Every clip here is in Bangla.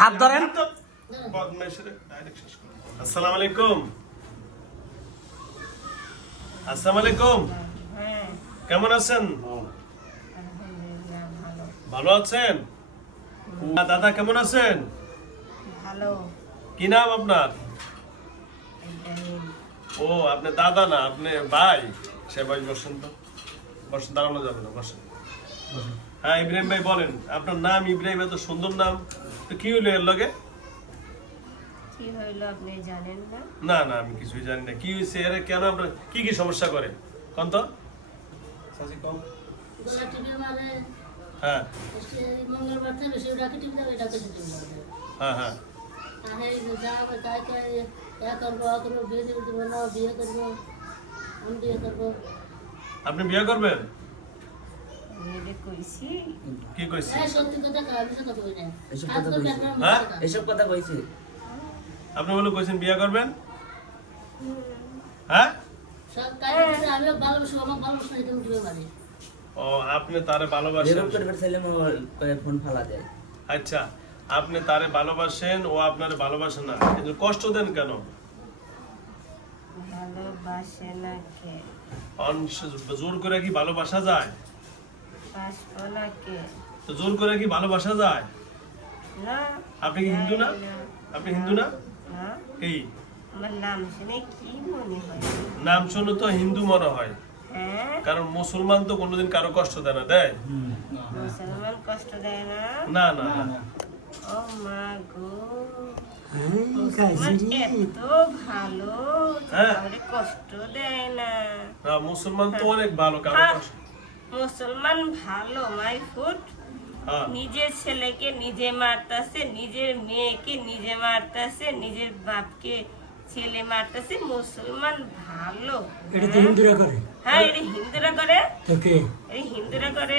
হাত ধরেন। আসসালামু আলাইকুম। আসসালামু আলাইকুম। কেমন আছেন? ভালো আছেন? দাদা কেমন আছেন? ভালো। কি নাম আপনার? ও আপনি দাদা না, আপনি ভাই। সে ভাই বসেন তো, বসেন, দাঁড়ানো যাবে না, বসেন। হ্যাঁ ইব্রাহিম ভাই বলেন, আপনার নাম ইব্রাহিম, এত সুন্দর নাম, তো কি হইলো এর লগে? কি হইলো আপনি জানেন না? না না, আমি কিছুই জানি না কি হয়েছে এর, কেন আপনার কি কি সমস্যা করে কোন তো? হ্যাঁ মঙ্গলবার থেকে সেটা কি ঠিক যাবে, এটা কিছু ঠিক যাবে। হ্যাঁ হ্যাঁ তাহলে যাবে তাই তাই এ করবো আ করবো, বিয়ে দেবো দেবো না, বিয়ে করবো, আমি বিয়ে করবো। আপনি বিয়ে করবেন? আমি এটা কইছি। কি কইছে? হ্যাঁ সত্যি কথা কই, আমি কথা কই না। এসব কাজ কথা করবে কইছে। আপনার হ্যাঁ? মুখে কথা। এসব কথা কইছি। আপনি বলে কইছেন বিয়ে করবেন? হ্যাঁ সব কাজ করতে আমি ভালোবাসি, আমার ভালোবাসা এটা উঠবে মানে। ও আপনি তারে ভালোবাসেন? যেরকম করবে ছেলে ফোন ফালা যায়। আচ্ছা, আপনি তারে ভালোবাসেন, ও আপনারে ভালোবাসে না, কিন্তু কষ্ট দেন কেন? ভালোবাসে না কে? জোর করে কি ভালোবাসা যায়? বাসবো না কে? তো জোর করে কি ভালোবাসা যায়? না। আপনি কি হিন্দু না? না। আপনি হিন্দু না? না। কি আমার নাম শুনে কি মনে হয়? নাম শুনে তো হিন্দু মনে হয়, হ্যাঁ, কারণ মুসলমান তো কোনোদিন কারো কষ্ট দেয় না, দেয়? মুসলমান কষ্ট দেয় না। না না না। ও মা গো, মুসলমান এত ভালো যে হ্যাঁ। কাউরে কষ্ট দেয় না। না, মুসলমান তো অনেক ভালো, কারো হ্যাঁ, কষ্ট। মুসলমান ভালো মাই ফুট। হ্যাঁ নিজের ছেলেকে নিজে মারতাছে, নিজের মেয়েকে নিজে মারতাছে, নিজের বাপকে ছেলে মারতাছে। মুসলমান ভালো। এটা তো হিন্দুরা করে। হ্যাঁ, এটা হিন্দুরা করে। তো কে? এটা হিন্দুরা করে,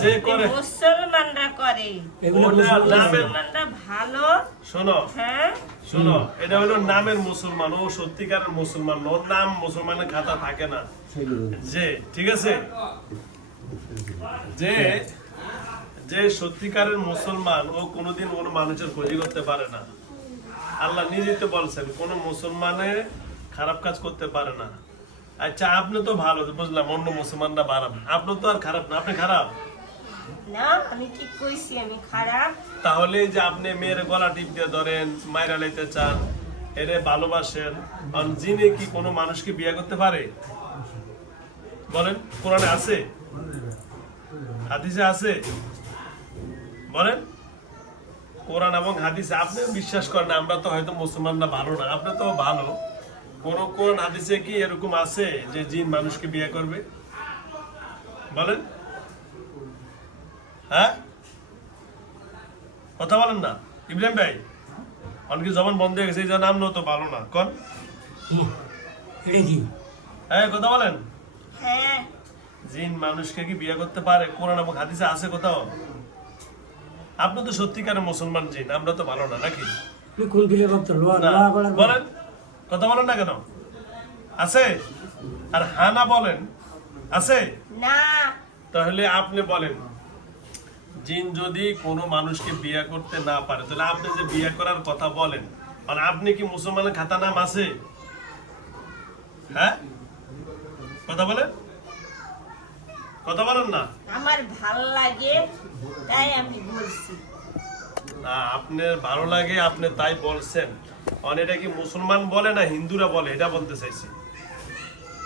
যে করে মুসলমানরা করে। এগুলো ওটা নামের, মুসলমানরা ভালো। শোনো হ্যাঁ, শোনো, এটা হলো নামের মুসলমান, ও সত্যিকারের মুসলমান না, ওর নাম মুসলমানের খাতা থাকে না। যে ঠিক আছে, যে যে সত্যিকারের মুসলমান, ও কোনোদিন কোনো মানুষের ক্ষতি করতে পারে না। আল্লাহ নিজেই তো বলছেন কোন মুসলমানে খারাপ কাজ করতে পারে না। আচ্ছা আপনি তো ভালো, বুঝলাম, অন্য মুসলমানরা বাড়ান, আপনি তো আর খারাপ না, আপনি খারাপ? না, আমি কি কইছি আমি খারাপ? তাহলে এই যে আপনি মেয়ের গলা টিপ দিয়ে ধরেন, মাইরা লাইতে চান, এরে ভালোবাসেন, আর জিনে কি কোনো মানুষকে বিয়ে করতে পারে? বলেন, কোরআনে আছে? হাদিসে আছে? বলেন, কোরআন এবং হাদিসে আপনি বিশ্বাস করেন না, আমরা তো হয়তো মুসলমানরা ভালো না, আপনি তো ভালো। কোন কোরআন হাদিসে কি এরকম আছে যে জিন মানুষকে বিয়ে করবে? বলেন, হ্যাঁ কথা বলেন না ইব্রাহিম ভাই, অনেকে জবান বন্ধ হয়ে গেছে, এই যে নাম তো ভালো না, কোন? এটা কি? হ্যাঁ কথা বলেন। হ্যাঁ, জিন মানুষকে কি বিয়ে করতে পারে? কোরআন এবং হাদিসে আছে কোথাও? আপনি তো সত্যিকারের মুসলমান, জিন আমরা তো ভালো না, নাকি? তুমি কোন দিলে করতে? লোয়া না, লোয়া করার বলেন, কথা বলেন না কেন? আছে? আর হ্যাঁ না বলেন, আছে? না। তাহলে আপনি বলেন, জিন যদি কোনো মানুষকে বিয়ে করতে না পারে, তাহলে আপনি যে বিয়ে করার কথা বলেন, মানে আপনি কি মুসলমানের খাতা নাম আছে? হ্যাঁ কথা বলেন, কথা বলেন না। আমার ভাল লাগে তাই আমি বলছি। না, আপনার ভালো লাগে আপনি তাই বলছেন, মানে এটা কি মুসলমান বলে না হিন্দুরা বলে, এটা বলতে চাইছি।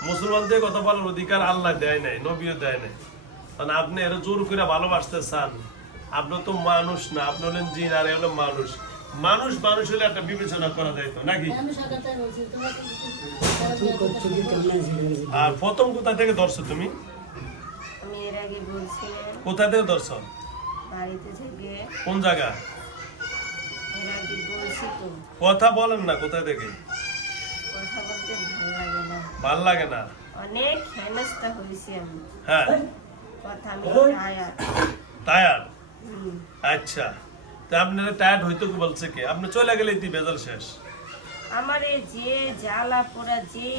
মুসলমানদের কথা বলার অধিকার আল্লাহ দেয় নাই, নবীও দেয় নাই, মানে আপনি এর জোর করে ভালোবাসতে চান। আপনি তো মানুষ না, আপনি হলেন জিন আর এ হলো মানুষ। মানুষ মানুষ হলে একটা বিবেচনা করা যায় তো, নাকি? আমি সকালে বলছি তোমাকে তুমি করছো কি কেমন আছে? আর প্রথম কোথা থেকে ধরছো তুমি? আমি এর আগে বলছি না, কোথা থেকে ধরছো? বাড়িতে থেকে। কোন জায়গা? এর আগে বলছি তো, কথা বলেন না, কোথা থেকে? কথা বলতে ভালো লাগে না। ভাল লাগে না? অনেক হেনস্থা হয়েছি আমি। হ্যাঁ কথা আমি টায়ার। টায়ার? আচ্ছা, তা আপনার টায়ার্ড হইতো কি বলছে কে? আপনি চলে গেলেই তুই বেজাল শেষ। আমারে যে জ্বালা পোড়া, যে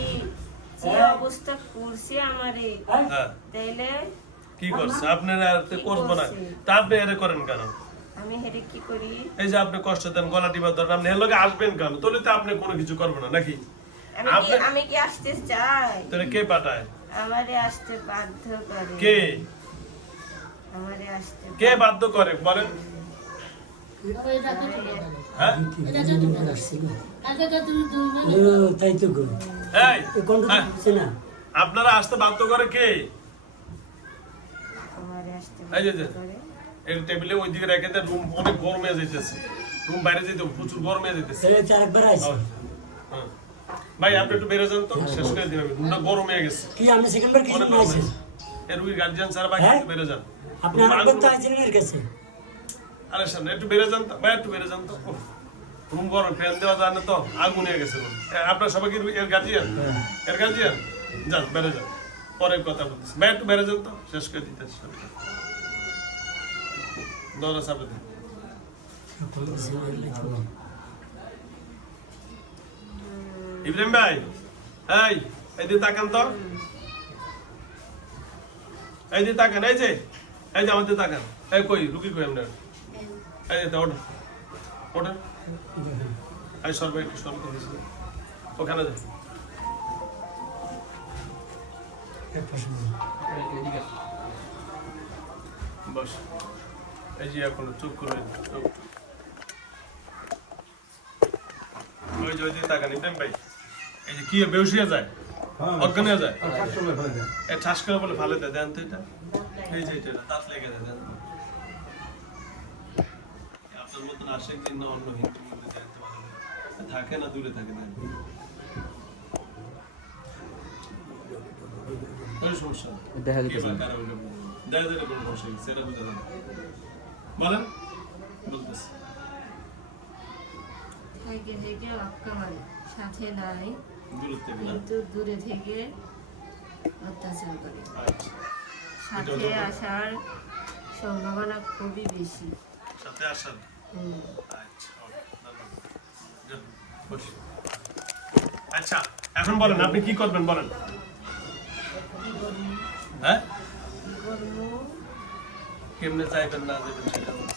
যে অবস্থা করছে আমারে, হ্যাঁ তাইলে কি করছে? আপনারা করবো না, তা আপনি এর করেন কেন? আমি হেরে কি করি? এই যে আপনি কষ্ট দেন, গলা টিপা ধরেন, আপনি এর লগে আসবেন কেন? তাহলে তো আপনি কোনো কিছু করবেন না নাকি? আমি কি আসতে চাই? তাহলে কে পাঠায়? আমারে আসতে বাধ্য করে। কে আমারে আসতে কে বাধ্য করে বলেন? বাবা, এটা কি ঠিক আছে? হ্যাঁ এটা কি ঠিক আছে? আসছিল আগে তো তুমি দুই ও তাই তো গো এই এই কোনটা হ্যাঁ, হচ্ছে না আপনারা আসতে বাধ্য করে কে? আমারে আসতে এই যে, বাধ্য করে। এই টেবিলে ওইদিকে রেখে দেন, রুম অনেক গরম হয়ে যাইতেছে, রুম বাইরে যেতে প্রচুর গরম হয়ে যাইতেছে। তাহলে চারবার আছে হ্যাঁ। ভাই আপনি একটু বেরো যান তো, শেষ করে দিন, রুমটা গরম হয়ে গেছে, কি আমি সেকেন্ডবার কিছু অনেক না গরম আছে হয়েছে। এই রুগীর গার্জিয়ান স্যার ভাই হ্যাঁ? একটু বেরো যান। আপনি রুম আরেকবার তো আগুন- আছেন এর কাছে আরে সামনে একটু বেরো যান তো ভাই, একটু বেরো যান তো। উফ, রুম গরম, ফ্যান দেওয়া যায় না তো, আগুন হয়ে গেছে রুম। আপনার সবাই কি এর গার্জিয়ান? এর গার্জিয়ান? যান বেরো যান, পরে কথা বলতেছি। ভাই একটু বেরো যান তো, শেষ করে দিতে দরজা চাপে দেন। ইব্রাহিম ভাই, এই দিকে তাকান তো, এই দিকে তাকান, এই যে আমাদের তাকান। এই কই রুগী কই আপনার? এই যে ওঠেন ওঠেন, এই সর্ব একটু সর্ব করেছিল ওখানে যান। বস, এই যে এখন চুপ করবেন, চুপ। ওই যে ওই দিকে তাকান ইব্রাহিম ভাই, এই যে কি বেউস হয়ে যায়, অজ্ঞান হয়ে যায়, এই ঠাস করে বলে ভালো দেয়, দেন তো এটা, এই যে এটা দাঁত লেগে যায়, দেন। আপনার মতন আসে কি না অন্য হিন্দু মধ্যে জানতে পারেন, থাকে না দূরে থাকে, দেন। কোনো সমস্যা নেই। দেখা যেতেছে এবার কারো হইলো না। দেখা দিলে কোনো সমস্যা নেই, সেটা বুঝা যাবে। বলেন, বলতেছি। থেকে থেকে অক্কা মানে সাথে নাই, দূরত্ব থেকে না? কিন্তু দূরে থেকে অত্যাচার করে। আচ্ছা। সাথে আসার সম্ভাবনা খুবই বেশি। সাথে আসেন। হুম। আচ্ছা, ওকে, ধন্যবাদ। যান, বসুন। আচ্ছা, এখন বলেন আপনি কি করবেন বলেন। হ্যাঁ, কি করবো? কেমনে চাইবেন না দেবেন সেটা বলুন।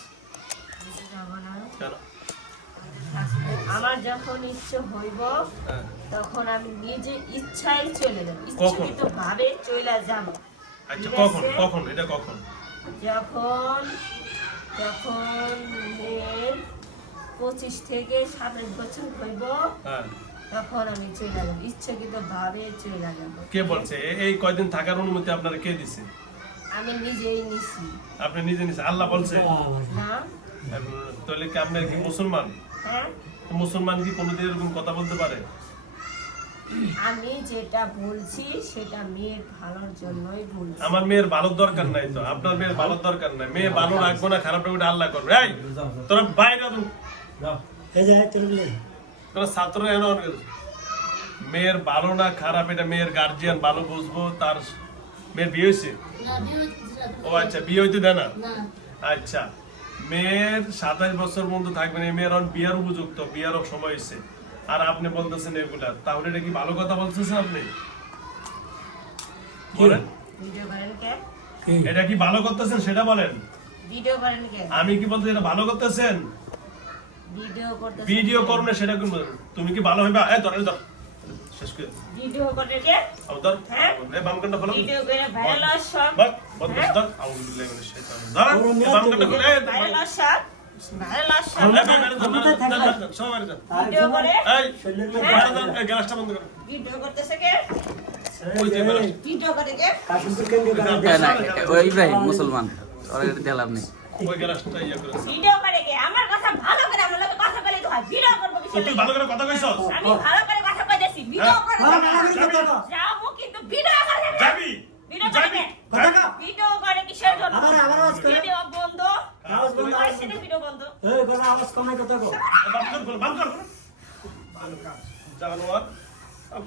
বুঝতে যাবো না। কেন? আমার যখন ইচ্ছে হইব হ্যাঁ। তখন আমি নিজে ইচ্ছাই চলে যাব, কখন? ইচ্ছাকৃত ভাবে চলে যাব। আচ্ছা, ঠিক কখন আছে? কখন এটা কখন? যখন যখন মেয়ের 25 থেকে 27 বছর হইব হ্যাঁ। তখন আমি চলে যাব, ইচ্ছাকৃত ভাবে চলে যাব। কে বলছে এই কয়দিন থাকার অনুমতি আপনারা কে দিছে? আমি নিজেই নিছি। আপনি নিজে নিছে? আল্লাহ বলছে? না? তাহলে কি আপনার কি মুসলমান? হ্যাঁ, মুসলমান কি কোনোদিন এরকম কথা বলতে পারে? আমি যেটা বলছি সেটা মেয়ের ভালোর জন্যই বলছি। আমার মেয়ের ভালোর দরকার নাই তো, আপনার মেয়ের ভালোর দরকার নাই। মেয়ে ভালো রাখবো না খারাপ রাখবো আল্লাহ করবে। এই তোরা বাইরে এই যে চলে তোরা ছাত্ররা এনে মেয়ের ভালো না খারাপ এটা মেয়ের গার্জিয়ান ভালো বুঝবো। তার মেয়ের বিয়ে হয়েছে? না বিয়ে হচ্ছে ও আচ্ছা, বিয়ে হইতে দেয় না? না আচ্ছা, মেয়ের 27 বছর পর্যন্ত থাকবেন, এই মেয়ের বিয়ার উপযুক্ত, বিয়ার সময় হয়েছে, আর আপনি বলতেছেন এগুলা, তাহলে এটা কি ভালো কথা বলতেছেন আপনি? বলেন, ভিডিও করেন কে? এটা কি ভালো করতেছেন সেটা বলেন। ভিডিও করেন কে? আমি কি বলতে এটা ভালো করতেছেন? ভিডিও করতে ভিডিও করুন না সেটা কি তুমি কি ভালো হইবা? এই ধর ধর শেষ করে ভিডিও করে কে? ধর, হ্যাঁ? এই বামকানটা ফলো ভিডিও করে ভাইরাল সব বাস বন্ধ ধর, আউযু বিল্লাহি মিনাশ শাইতানির ধর, এই বামকানটা খুলে এই ভাইরাল সব ভাইরাল সব সবাই যান। ভিডিও করে এই এই গ্লাসটা বন্ধ করো। ভিডিও করতেছে কে? ওই যে গ্লাস ভিডিও করে কে? কাশিমপুর কেন্দ্রে ওই ইব্রাহিম মুসলমান, ওরা দিতে লাভ নেই। ওই গ্লাসটা ইয়া করে। ভিডিও করে কে? আমার কথা ভালো করে আমার লগে কথা বলে তো হয়, ভিডিও করব কি তুই ভালো করে কথা কইছস? আমি ভালো করে কথা কইতেছি, ভিডিও করে যাবি? যাও কিন্তু ভিডিও করে যাবি? ভিডিও করে কে? ভিডিও করে কিসের জন্য? আবার আওয়াজ করে। ভিডিও বন্ধ। আওয়াজ বন্ধ। আর সেটা ভিডিও বন্ধ। এই গলা আওয়াজ কমাই কথা কো বাম কর। জানোয়ার,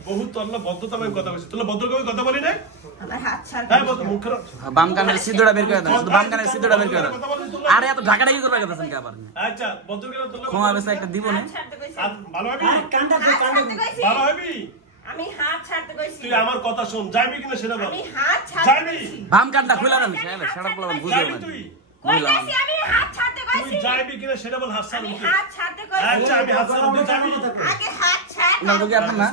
বহুত আল্লাহ ভদ্রতা আমি কথা কইছি। তোলা ভদ্রভাবে কথা বলি না? আমার হাত ছাড়। হ্যাঁ বল মুখ খারাপ। বাম কানের সিদ্ধটা বের করে দেন, শুধু বাম কানের সিদ্ধটা বের করে দেন। আরে এত ঢাকাঢাকি করবে কেন কে আবার? আচ্ছা, ভদ্র করে তোলা। ক্ষমা বেসা একটা দিব না। হাত ছাড়তে কইছি। ভালো হবি? কান্ডা হাত ছাড়তে কইছি। ভালো হবি? আমি হাত ছাড়তে কইছি। তুই আমার কথা শুন, যাইবি কিনা সেটা বল। আমি হাত ছাড়তে যাইবি? কইছি। বাম কানটা খুলে দেন, সাহেব সেটা বলবেন বুঝে যাইবি না। তুই? মহিলা কইতাছি আমি হাত ছাড়তে তুই কইছি যাবি কিনা সেটা বল, হাত আমি ছাড়ুন। হাত ছাড়তে কইছি আচ্ছা, আমি হাত ছাড়ুন, তুই যাবি? আগে হাত ছাড় ওনার রোগী আপনার না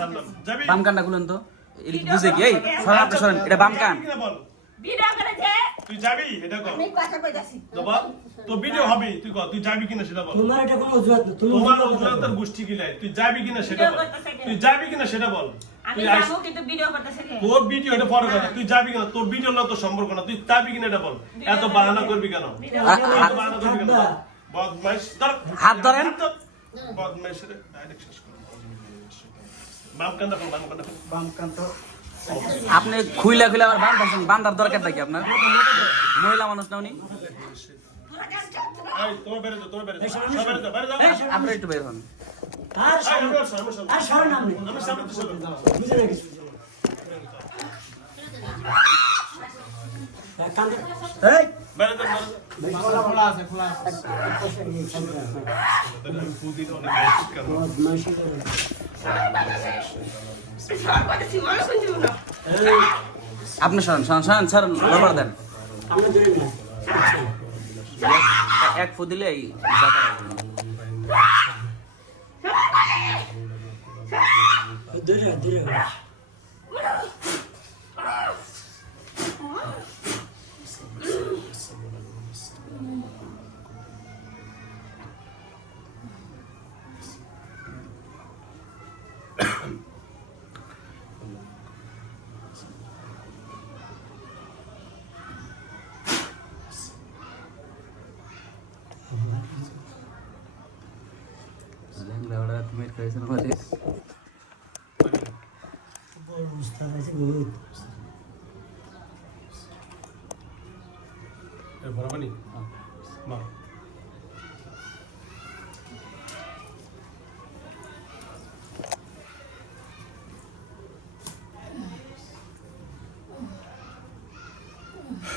যাবি? বাম কানটা খুলেন তো এটা কি বুঝে কি এই সরেন আপনি সরেন এটা বাম কান যাবি কিনা বল। ভিডিও করে যে তুই যাবি এটা কর। আমি কথা কইতাছি তো বল, তো ভিডিও হবে, তুই কর, তুই যাবি কিনা সেটা বল। তোমার এটা কোনো অজুহাত না, তুমি তোমার অজুহাত অজুহাতের করো। গোষ্ঠী গিলাই, তুই যাবি কিনা সেটা বল। ভিডিও করতেছে কে? তুই যাবি কিনা সেটা বল। আমি তুই আইস- যাবো কিন্তু ভিডিও করতেছে কে তোর ভিডিও এটা পরে কথা, তুই যাবি কিনা, তোর ভিডিও না তো সম্পর্ক না, তুই যাবি কিনা এটা বল। এত বাহানা করবি কেন? এত বাহানা করবি কেন? বদমাইশ, ধর। হাত ধরেন। বদমাইশ রে, ডাইরেক্ট শেষ কর। বাম কান্দা কর, বাম কান্দা কর। বাম কান তো আপনি খুইলা খুইলা আবার বান্ধার বান্ধার দরকারটা কি আপনার মহিলা মানুষ না উনি তোরা জানছ এই, তোমার বেরে যাও, তোমার বেরে যাও। সব বেরে যাও, বেরে যাও। এই, আপনি একটু বের হন আর এই, আমি আর সরম, আমি সরম। আর সরেন আপনি। আমি সামনে তো সরম। বুঝে রেখেছি। কান এই বেরে যাও, বেরে যাও। খোলা আছে খোলা আছে ফুদিন অনেক বেশি কেন? বদমাইশি করে। সব কইতাছি মানুষ শুনছো না এই আপনি সরেন সরেন সরেন সরেন রবার দেন আমরা ধরে না এক ফু দিলে এই জায়গা ধরে ধরে তুমি খাইছেন বলে বড় উস্তাদ আছে বহুত এ বরাবরই মা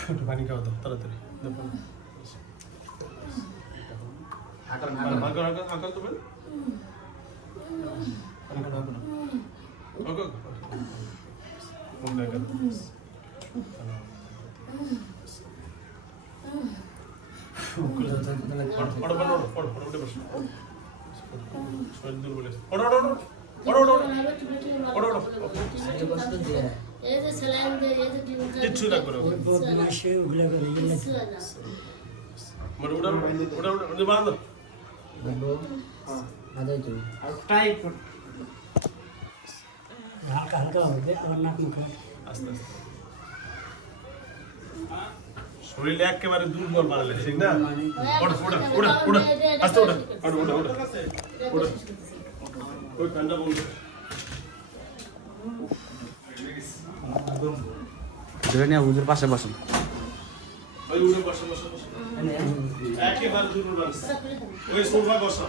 একটু পানি খাও তো তাড়াতাড়ি আকল তো বল ওকে কোন জায়গা এই যে স্যালাইন দিয়ে এই যে টিউব কিচ্ছু লাগবে না বদমাইশি ওগুলা করে এগুলা হালকা হালকা হবে তোমার নাক মুখ শরীরে একেবারে দুর্বল বানালে ঠিক না ওটা ওটা ওটা ওটা আস্তে ওটা ওটা ওটা ওটা ওটা ওই কান্ডা বন্ধ ধরে নিয়ে হুজুর পাশে বসুন ওই উড়ে বসে বসে বসে একেবারে দুর্বল বানালে ওই সোফা বসা